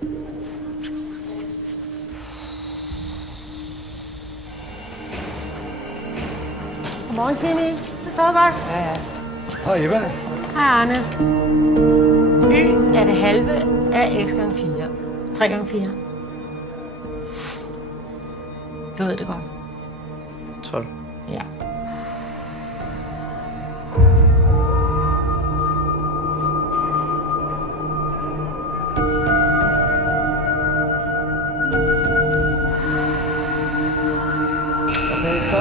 Godmorgen, Timmy. Du sover godt? Ja. Hej, Eva. Hej, Arne. Y er det halve af x gange 4. 3 gange 4. Du ved det godt. 12. Ja. Okay, så.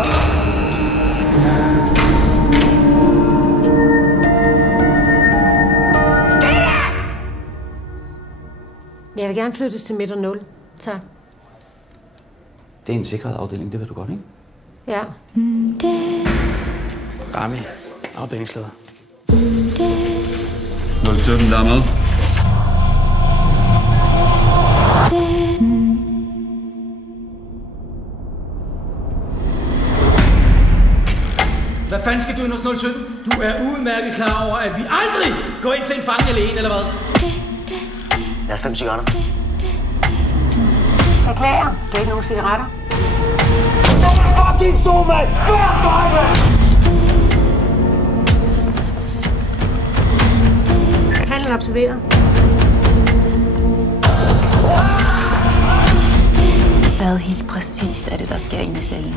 Jeg vil gerne flyttes til midt og 0. Tak. Det er en sikret afdeling, det ved du godt, ikke? Ja. Rami, afdelingsleder. 07, der er med. Hvad fanden skal du ind hos 017? Du er udmærket klar over, at vi aldrig går ind til en fange alene, eller hvad? Jeg har 5 cigaretter. Beklager. Det er ikke nogen cigaretter. Fucking så, mand! Fuck dig, mand! Handlen observeret. Hvad helt præcist er det, der sker inde i cellen?